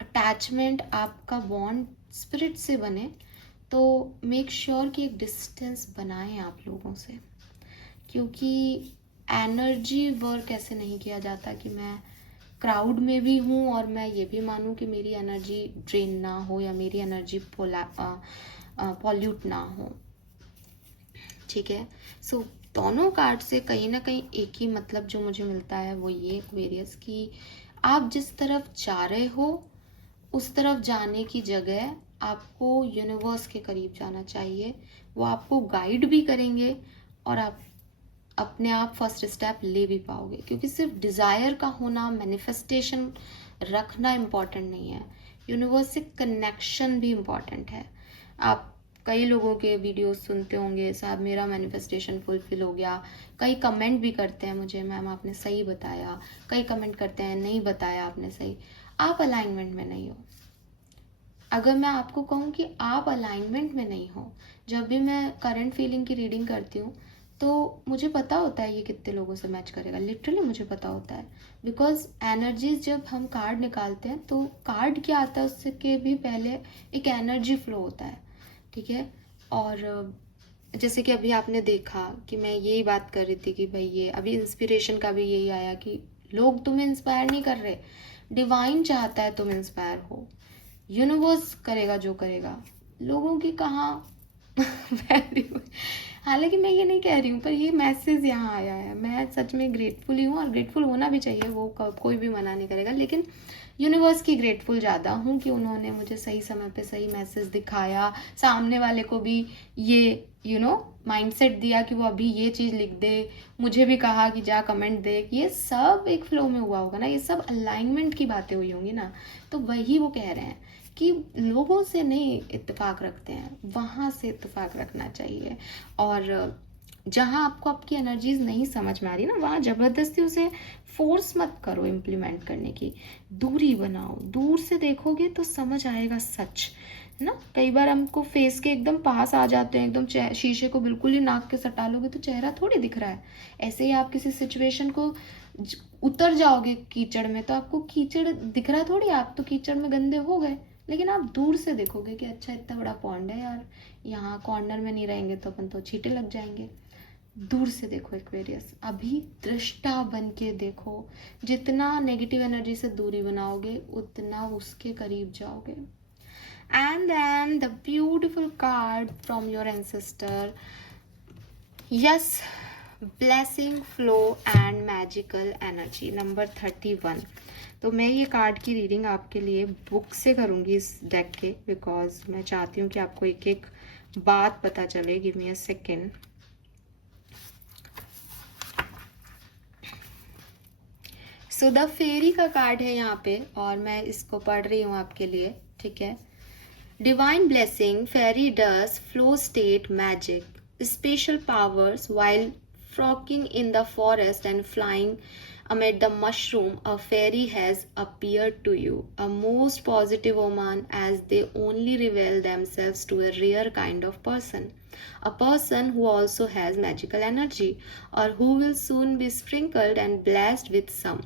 अटैचमेंट, आपका बॉन्ड स्पिरिट से बने, तो मेक श्योर कि एक डिस्टेंस बनाएं आप लोगों से, क्योंकि एनर्जी वर्क ऐसे नहीं किया जाता कि मैं क्राउड में भी हूँ और मैं ये भी मानूँ कि मेरी एनर्जी ड्रेन ना हो या मेरी एनर्जी पॉल्यूट ना हो। ठीक है, सो दोनों कार्ड से कहीं ना कहीं एक ही मतलब जो मुझे मिलता है वो ये एक्वेरियस, कि आप जिस तरफ जा रहे हो उस तरफ जाने की जगह आपको यूनिवर्स के करीब जाना चाहिए। वो आपको गाइड भी करेंगे और आप अपने आप फर्स्ट स्टेप ले भी पाओगे, क्योंकि सिर्फ डिज़ायर का होना, मैनिफेस्टेशन रखना इम्पॉर्टेंट नहीं है, यूनिवर्स से कनेक्शन भी इम्पॉर्टेंट है। आप कई लोगों के वीडियोस सुनते होंगे, साहब मेरा मैनिफेस्टेशन फुलफिल हो गया। कई कमेंट भी करते हैं मुझे, मैम आपने सही बताया। कई कमेंट करते हैं नहीं बताया आपने सही। आप अलाइनमेंट में नहीं हो। अगर मैं आपको कहूँ कि आप अलाइनमेंट में नहीं हो, जब भी मैं करंट फीलिंग की रीडिंग करती हूँ तो मुझे पता होता है ये कितने लोगों से मैच करेगा, लिटरली मुझे पता होता है। बिकॉज एनर्जीज जब हम कार्ड निकालते हैं तो कार्ड क्या आता है उसके भी पहले एक एनर्जी फ्लो होता है, ठीक है। और जैसे कि अभी आपने देखा कि मैं यही बात कर रही थी कि भाई ये अभी इंस्पिरेशन का भी यही आया कि लोग तुम्हें इंस्पायर नहीं कर रहे, डिवाइन चाहता है तुम इंस्पायर हो, यूनिवर्स करेगा जो करेगा, लोगों की कहाँ वैल्यू। हालांकि मैं ये नहीं कह रही हूँ, पर ये मैसेज यहाँ आया है। मैं सच में ग्रेटफुल ही हूँ और ग्रेटफुल होना भी चाहिए, वो कोई भी मना नहीं करेगा, लेकिन यूनिवर्स की ग्रेटफुल ज़्यादा हूँ कि उन्होंने मुझे सही समय पे सही मैसेज दिखाया, सामने वाले को भी ये माइंडसेट दिया कि वो अभी ये चीज़ लिख दे, मुझे भी कहा कि जा कमेंट दे। ये सब एक फ्लो में हुआ होगा ना, ये सब अलाइनमेंट की बातें हुई होंगी ना। तो वही वो कह रहे हैं कि लोगों से नहीं इत्तेफाक रखते हैं, वहाँ से इत्तेफाक रखना चाहिए। और जहाँ आपको आपकी एनर्जीज नहीं समझ में आ रही ना, वहाँ ज़बरदस्ती उसे फोर्स मत करो इम्प्लीमेंट करने की, दूरी बनाओ। दूर से देखोगे तो समझ आएगा सच, है ना। कई बार हमको फेस के एकदम पास आ जाते हैं, एकदम शीशे को बिल्कुल ही नाक के सटा लोगे तो चेहरा थोड़ी दिख रहा है। ऐसे ही आप किसी सिचुएशन को उतर जाओगे कीचड़ में तो आपको कीचड़ दिख रहा थोड़ी, आप तो कीचड़ में गंदे हो गए। लेकिन आप दूर से देखोगे कि अच्छा इतना बड़ा पॉन्ड है यार, यहाँ कॉर्नर में नहीं रहेंगे तो अपन तो छींटे लग जाएंगे। दूर से देखो एक्वेरियस, अभी दृष्टा बन के देखो। जितना नेगेटिव एनर्जी से दूरी बनाओगे उतना उसके करीब जाओगे। And then the beautiful card from your ancestor, yes, blessing flow and magical energy, number 31। तो मैं ये कार्ड की रीडिंग आपके लिए बुक से करूँगी इस डेक के, बिकॉज मैं चाहती हूँ कि आपको एक एक बात पता चले। Give me a second. So the fairy का कार्ड है यहाँ पे और मैं इसको पढ़ रही हूँ आपके लिए, ठीक है। Divine blessing, fairy dust, flow state magic, special powers while frolicking in the forest and flying amid the mushroom, a fairy has appeared to you, a most positive woman, as they only reveal themselves to a rare kind of person, a person who also has magical energy or who will soon be sprinkled and blessed with some.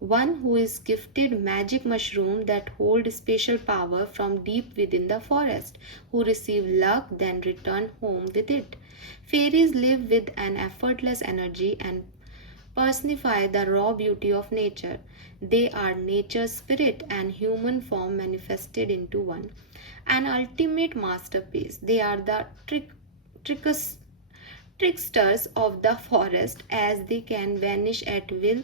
One who is gifted magic mushroom that hold special power from deep within the forest, who receive luck then return home with it. Fairies live with an effortless energy and personify the raw beauty of nature. They are nature's spirit and human form manifested into one. An ultimate masterpiece. They are the tricksters of the forest, as they can vanish at will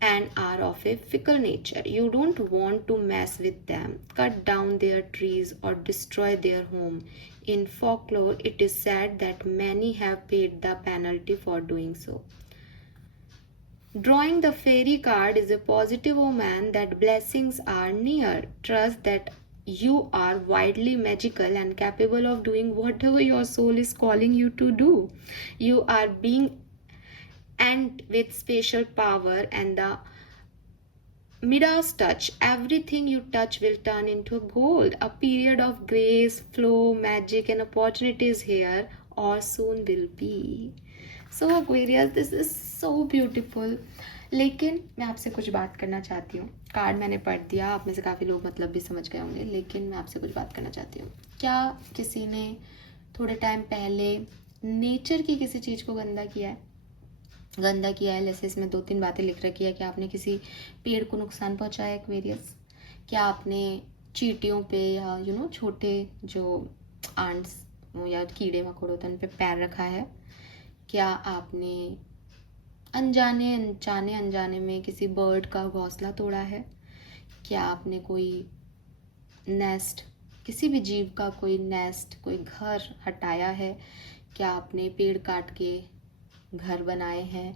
and are of a fickle nature. You don't want to mess with them, cut down their trees, or destroy their home. In folklore, it is said that many have paid the penalty for doing so. Drawing the fairy card is a positive omen that blessings are near. Trust that you are widely magical and capable of doing whatever your soul is calling you to do. You are being and with special power, and the Midas touch. Everything you touch will turn into gold. A period of grace, flow, magic, and opportunities here, or soon will be. So Aquarius, this is so beautiful. लेकिन मैं आपसे कुछ बात करना चाहती हूँ. Card मैंने पढ़ दिया, आप में से काफ़ी लोग मतलब भी समझ गए होंगे, लेकिन मैं आपसे कुछ बात करना चाहती हूँ. क्या किसी ने थोड़े टाइम पहले नेचर की किसी चीज़ को गंदा किया है? जैसे इसमें 2-3 बातें लिख रखी है कि आपने किसी पेड़ को नुकसान पहुंचाया एक्वेरियस. क्या आपने चींटियों पे या छोटे जो आंट्स या कीड़े मकोड़े होते हैं उन पे पैर रखा है? क्या आपने अनजाने में किसी बर्ड का घोंसला तोड़ा है? क्या आपने कोई नेस्ट, किसी भी जीव का कोई नेस्ट, कोई घर हटाया है? क्या आपने पेड़ काट के घर बनाए हैं?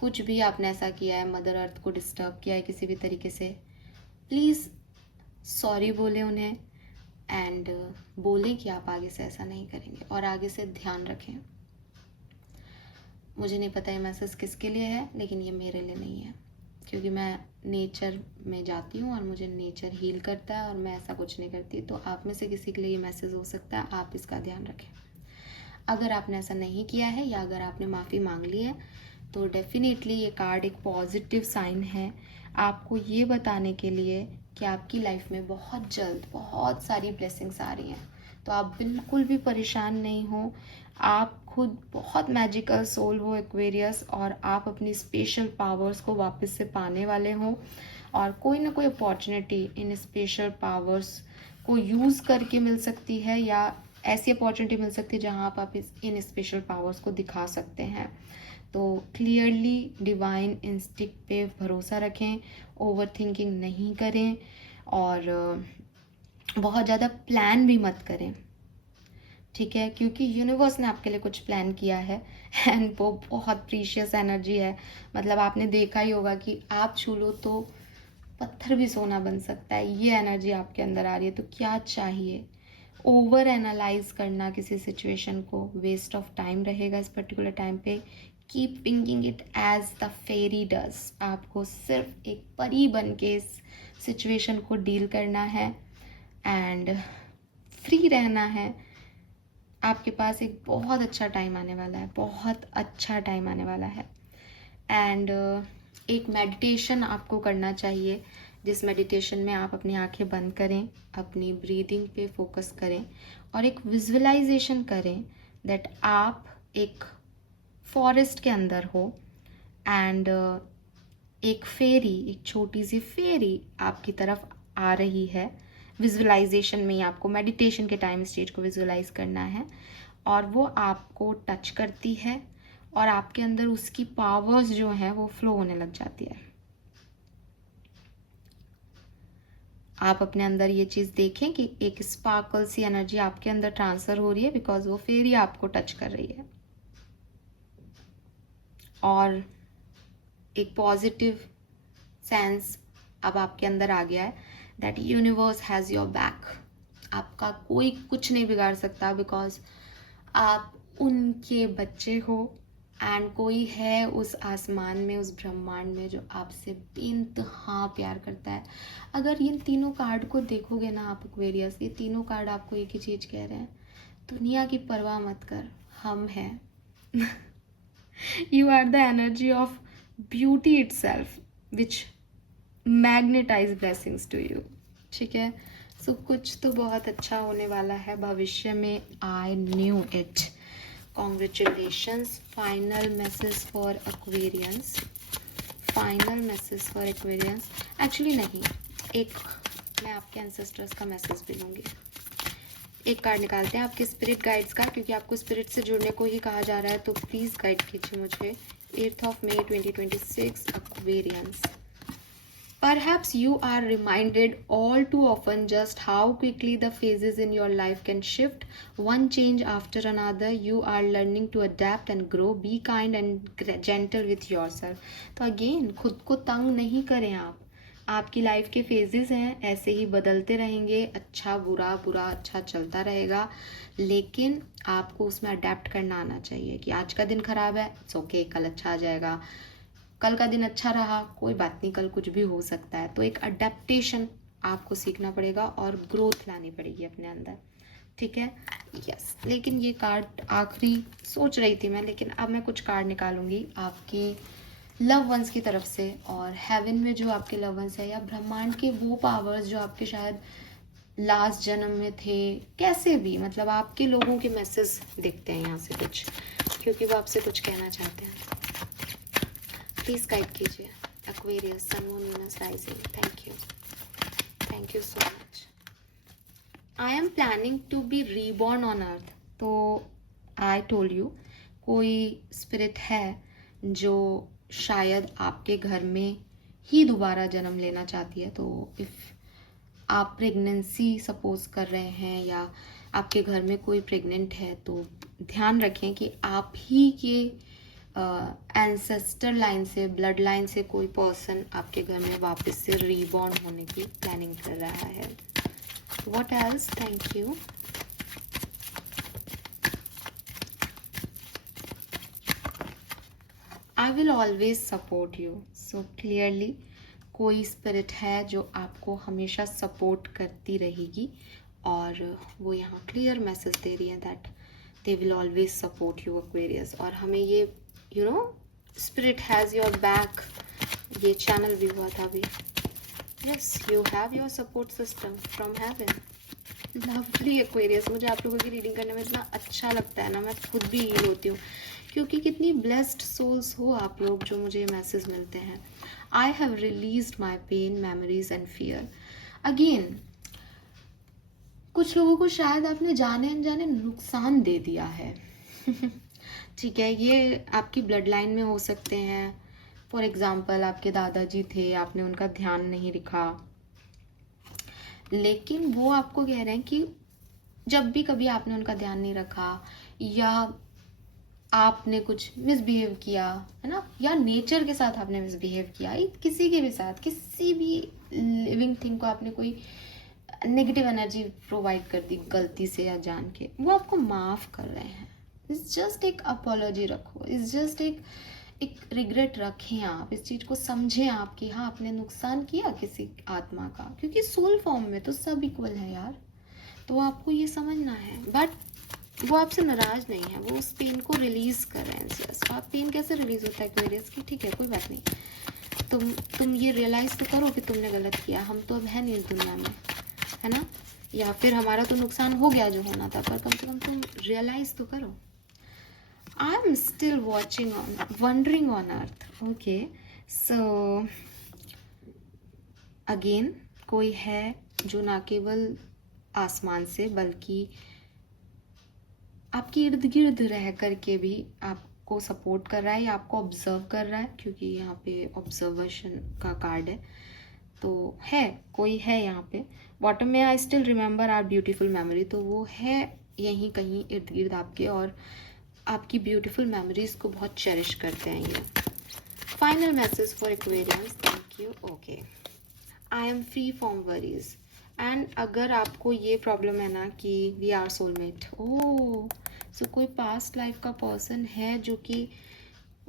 कुछ भी आपने ऐसा किया है, मदर अर्थ को डिस्टर्ब किया है किसी भी तरीके से, प्लीज़ सॉरी बोले उन्हें एंड बोलें कि आप आगे से ऐसा नहीं करेंगे और आगे से ध्यान रखें. मुझे नहीं पता ये मैसेज किसके लिए है, लेकिन ये मेरे लिए नहीं है, क्योंकि मैं नेचर में जाती हूँ और मुझे नेचर हील करता है और मैं ऐसा कुछ नहीं करती. तो आप में से किसी के लिए ये मैसेज हो सकता है, आप इसका ध्यान रखें. अगर आपने ऐसा नहीं किया है या अगर आपने माफ़ी मांग ली है तो डेफिनेटली ये कार्ड एक पॉजिटिव साइन है आपको ये बताने के लिए कि आपकी लाइफ में बहुत जल्द बहुत सारी ब्लेसिंग्स आ रही हैं. तो आप बिल्कुल भी परेशान नहीं हो. आप खुद बहुत मैजिकल सोल हो एक्वेरियस, और आप अपनी स्पेशल पावर्स को वापस से पाने वाले हो. और कोई ना कोई अपॉर्चुनिटी इन स्पेशल पावर्स को यूज़ करके मिल सकती है, या ऐसी अपॉर्चुनिटी मिल सकती है जहाँ आप इन स्पेशल पावर्स को दिखा सकते हैं. तो क्लियरली डिवाइन इंस्टिंक्ट पे भरोसा रखें, ओवर थिंकिंग नहीं करें और बहुत ज़्यादा प्लान भी मत करें, ठीक है? क्योंकि यूनिवर्स ने आपके लिए कुछ प्लान किया है एंड वो बहुत प्रीशियस एनर्जी है. मतलब आपने देखा ही होगा कि आप छू लो तो पत्थर भी सोना बन सकता है. ये एनर्जी आपके अंदर आ रही है. तो क्या चाहिए? ओवर एनालाइज करना किसी सिचुएशन को वेस्ट ऑफ टाइम रहेगा इस पर्टिकुलर टाइम पे. Keep thinking it as the fairy does. आपको सिर्फ एक परी बन के इस सिचुएशन को डील करना है एंड फ्री रहना है. आपके पास एक बहुत अच्छा टाइम आने वाला है, बहुत अच्छा टाइम आने वाला है. एंड एक मेडिटेशन आपको करना चाहिए, जिस मेडिटेशन में आप अपनी आंखें बंद करें, अपनी ब्रीदिंग पे फोकस करें और एक विजुअलाइजेशन करें दैट आप एक फॉरेस्ट के अंदर हो एंड एक फेरी, एक छोटी सी फेरी आपकी तरफ आ रही है. विजुअलाइजेशन में ही आपको मेडिटेशन के टाइम स्टेज को विजुअलाइज करना है और वो आपको टच करती है और आपके अंदर उसकी पावर्स जो हैं वो फ्लो होने लग जाती है. आप अपने अंदर ये चीज़ देखें कि एक स्पार्कल सी एनर्जी आपके अंदर ट्रांसफ़र हो रही है बिकॉज वो फेरी आपको टच कर रही है. और एक पॉजिटिव सेंस अब आपके अंदर आ गया है that universe has your back. आपका कोई कुछ नहीं बिगाड़ सकता बिकॉज आप उनके बच्चे हो एंड कोई है उस आसमान में, उस ब्रह्मांड में जो आपसे बेइंतहा प्यार करता है. अगर इन तीनों कार्ड को देखोगे ना आप एक्वेरियस, ये तीनों कार्ड आपको एक ही चीज़ कह रहे हैं, दुनिया की परवाह मत कर, हम हैं. You are the energy of beauty itself which magnetize blessings to you. ठीक है? सो कुछ तो बहुत अच्छा होने वाला है भविष्य में. I knew it. Congratulations. Final message for Aquarians. Final message for Aquarians. Actually नहीं, एक मैं आपके ancestors का मैसेज भी लूँगी. एक कार्ड निकालते हैं आपके स्पिरिट गाइड्स का, क्योंकि आपको स्पिरिट से जुड़ने को ही कहा जा रहा है. तो प्लीज़ गाइड कीजिए मुझे. 8th of May 2026 Aquarians. Perhaps you are reminded all too often just how quickly the phases in your life can shift, one change after another. You are learning to adapt and grow. Be kind and gentle with yourself. तो again खुद को तंग नहीं करें आप. आपकी life के phases हैं, ऐसे ही बदलते रहेंगे. अच्छा बुरा, बुरा अच्छा चलता रहेगा, लेकिन आपको उसमें अडेप्ट करना आना चाहिए कि आज का दिन ख़राब है, इट्स ओके, कल अच्छा आ जाएगा. कल का दिन अच्छा रहा, कोई बात नहीं, कल कुछ भी हो सकता है। तो एक अडेप्टेशन आपको सीखना पड़ेगा और ग्रोथ लानी पड़ेगी अपने अंदर, ठीक है। यस, लेकिन ये कार्ड आखिरी सोच रही थी मैं, लेकिन अब मैं कुछ कार्ड निकालूंगी आपके लव वंस की तरफ से, और हेवन में जो आपके लव वंस है, या ब्रह्मांड के वो पावर्स जो आपके शायद लास्ट जन्म में थे, कैसे भी, मतलब आपके लोगों के मैसेज देखते हैं यहाँ से कुछ, क्योंकि वो आपसे कुछ कहना चाहते हैं। प्लीज गाइड कीजिए। Aquarius, sun, moon, Venus, rising, thank you so much. I am planning to be reborn on earth. तो आई टोल्ड यू, कोई स्पिरिट है जो शायद आपके घर में ही दोबारा जन्म लेना चाहती है। तो इफ़ आप प्रेगनेंसी सपोज कर रहे हैं या आपके घर में कोई प्रेग्नेंट है, तो ध्यान रखें कि आप ही के एंसेस्टर लाइन से, ब्लड लाइन से कोई पर्सन आपके घर में वापस से रीबॉर्न होने की प्लानिंग कर रहा है। What else? Thank you. I will always support you. So clearly कोई स्पिरिट है जो आपको हमेशा सपोर्ट करती रहेगी, और वो यहाँ क्लियर मैसेज दे रही है that they will always support you Aquarius. और हमें ये स्पिरिट हैज़ योर बैक, ये चैनल भी हुआ था अभी। Yes, you have your support system from heaven. Lovely Aquarius, मुझे आप लोगों की रीडिंग करने में इतना अच्छा लगता है ना, मैं खुद भी हील होती हूँ, क्योंकि कितनी ब्लेस्ड सोल्स हो आप लोग जो मुझे मैसेज मिलते हैं। I have released my pain, memories and fear. Again, कुछ लोगों को शायद आपने जाने अनजाने नुकसान दे दिया है। ठीक है, ये आपकी ब्लड लाइन में हो सकते हैं। फॉर एग्जाम्पल, आपके दादाजी थे, आपने उनका ध्यान नहीं रखा, लेकिन वो आपको कह रहे हैं कि जब भी कभी आपने उनका ध्यान नहीं रखा, या आपने कुछ मिसबिहेव किया, है ना, या नेचर के साथ आपने मिसबिहेव किया, किसी के भी साथ, किसी भी लिविंग थिंग को आपने कोई नेगेटिव एनर्जी प्रोवाइड कर दी गलती से या जान के, वो आपको माफ़ कर रहे हैं। इट्स जस्ट एक अपॉलॉजी रखो, इट्स जस्ट एक रिग्रेट रखें आप, इस चीज़ को समझें आप कि हाँ, आपने नुकसान किया किसी आत्मा का, क्योंकि सोल फॉर्म में तो सब इक्वल है यार। तो आपको ये समझना है, बट वो आपसे नाराज नहीं है, वो उस पेन को रिलीज कर रहे हैं। जस्ट आप, पेन कैसे रिलीज होता है एक्वेरियस की, ठीक है कोई बात नहीं, तुम ये रियलाइज तो करो कि तुमने गलत किया। हम तो अब है नहीं इस दुनिया में, है ना, या फिर हमारा तो नुकसान हो गया जो होना था, पर कम से कम तुम रियलाइज तो करो। I am still wondering on earth. Okay, so again कोई है जो ना केवल आसमान से, बल्कि आपके इर्द गिर्द रह करके भी आपको सपोर्ट कर रहा है या आपको ऑब्जर्व कर रहा है, क्योंकि यहाँ पे ऑब्जर्वेशन का कार्ड है। तो है, कोई है यहाँ पे बॉटम में, I still remember our beautiful memory. तो वो है यहीं कहीं इर्द गिर्द आपके, और आपकी ब्यूटीफुल मेमोरीज को बहुत चेरिश करते हैं ये। Final message for Aquarians, thank you. Okay, I am free from worries. And अगर आपको ये प्रॉब्लम है ना कि वी आर सोलमेट, ओह, सो कोई पास्ट लाइफ का पर्सन है जो कि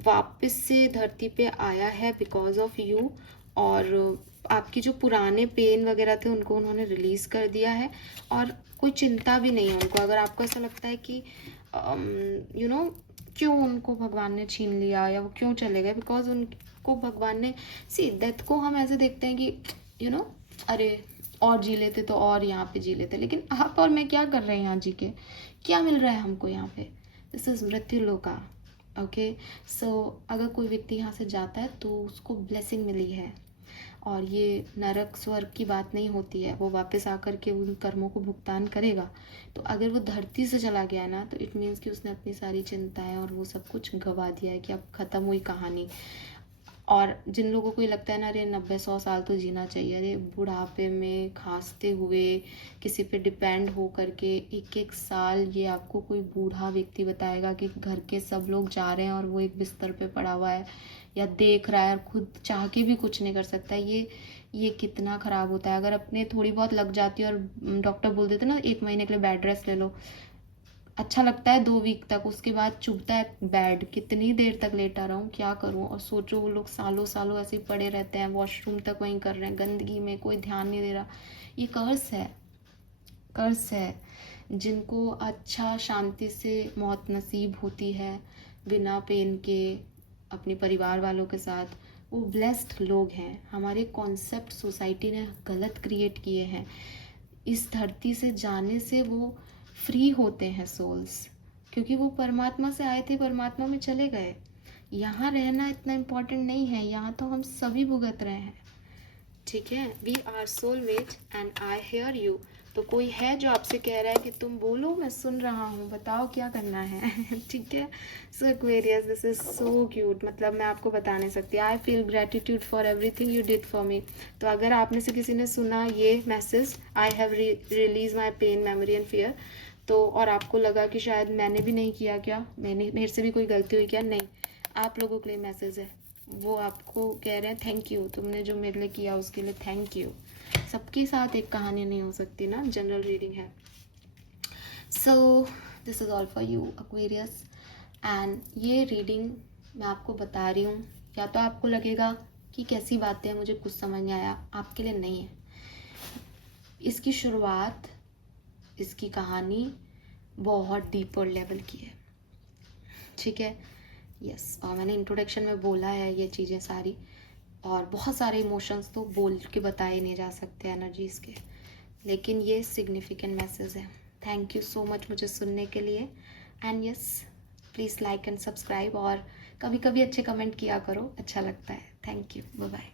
वापस से धरती पे आया है बिकॉज ऑफ यू, और आपकी जो पुराने पेन वगैरह थे उनको उन्होंने रिलीज कर दिया है, और कोई चिंता भी नहीं है उनको। अगर आपको ऐसा लगता है कि क्यों उनको भगवान ने छीन लिया या वो क्यों चले गए, बिकॉज उनको भगवान ने, सी डेथ को हम ऐसे देखते हैं कि अरे और जी लेते तो और यहाँ पे जी लेते, लेकिन आप और मैं क्या कर रहे हैं यहाँ जी के, क्या मिल रहा है हमको यहाँ पे? दिस इज मृत्यु लोका। ओके, सो अगर कोई व्यक्ति यहाँ से जाता है तो उसको ब्लेसिंग मिली है, और ये नरक स्वर्ग की बात नहीं होती है, वो वापस आकर के उन कर्मों को भुगतान करेगा। तो अगर वो धरती से चला गया ना, तो इट मीन्स कि उसने अपनी सारी चिंताएं और वो सब कुछ गवा दिया है, कि अब ख़त्म हुई कहानी। और जिन लोगों को ये लगता है ना, अरे 90-100 साल तो जीना चाहिए, अरे बुढ़ापे में खांसते हुए किसी पे डिपेंड हो करके 1-1 साल, ये आपको कोई बूढ़ा व्यक्ति बताएगा कि घर के सब लोग जा रहे हैं और वो एक बिस्तर पे पड़ा हुआ है या देख रहा है और खुद चाह के भी कुछ नहीं कर सकता, ये कितना ख़राब होता है। अगर अपने थोड़ी बहुत लग जाती है और डॉक्टर बोल देते ना 1 महीने के लिए बेड रेस्ट ले लो, अच्छा लगता है 2 वीक तक, उसके बाद चुभता है बेड, कितनी देर तक लेटा रहूं, क्या करूं। और सोचो वो लोग सालों सालों ऐसे ही पड़े रहते हैं, वॉशरूम तक वहीं कर रहे हैं गंदगी में, कोई ध्यान नहीं दे रहा। ये कर्स है, कर्स है। जिनको अच्छा शांति से मौत नसीब होती है बिना पेन के अपने परिवार वालों के साथ, वो ब्लेस्ड लोग हैं। हमारे कॉन्सेप्ट सोसाइटी ने गलत क्रिएट किए हैं। इस धरती से जाने से वो फ्री होते हैं सोल्स, क्योंकि वो परमात्मा से आए थे, परमात्मा में चले गए। यहाँ रहना इतना इम्पोर्टेंट नहीं है, यहाँ तो हम सभी भुगत रहे हैं। ठीक है, we are soulmate and I hear you. तो कोई है जो आपसे कह रहा है कि तुम बोलो, मैं सुन रहा हूँ, बताओ क्या करना है। ठीक है। So Aquarius, this is so cute, मतलब मैं आपको बता नहीं सकती। I feel gratitude for everything you did for me. तो अगर आप में से किसी ने सुना ये message, I have release my pain, memory and fear, तो और आपको लगा कि शायद मैंने भी नहीं किया, क्या मेरे से भी कोई गलती हुई क्या, नहीं, आप लोगों के लिए मैसेज है। वो आपको कह रहे हैं थैंक यू, तुमने जो मेरे लिए किया उसके लिए थैंक यू। सबके साथ एक कहानी नहीं हो सकती ना, जनरल रीडिंग है। So this is all for you Aquarius. And ये रीडिंग मैं आपको बता रही हूँ, या तो आपको लगेगा कि कैसी बातें हैं, मुझे कुछ समझ नहीं आया, आपके लिए नहीं है। इसकी शुरुआत, इसकी कहानी बहुत डीपर लेवल की है। ठीक है, यस। और मैंने इंट्रोडक्शन में बोला है ये चीज़ें सारी, और बहुत सारे इमोशंस तो बोल के बताए नहीं जा सकते, एनर्जीज़ के, लेकिन ये सिग्निफिकेंट मैसेज है। थैंक यू सो मच मुझे सुनने के लिए। And yes, please like and subscribe, और कभी कभी अच्छे कमेंट किया करो, अच्छा लगता है। Thank you, bye bye.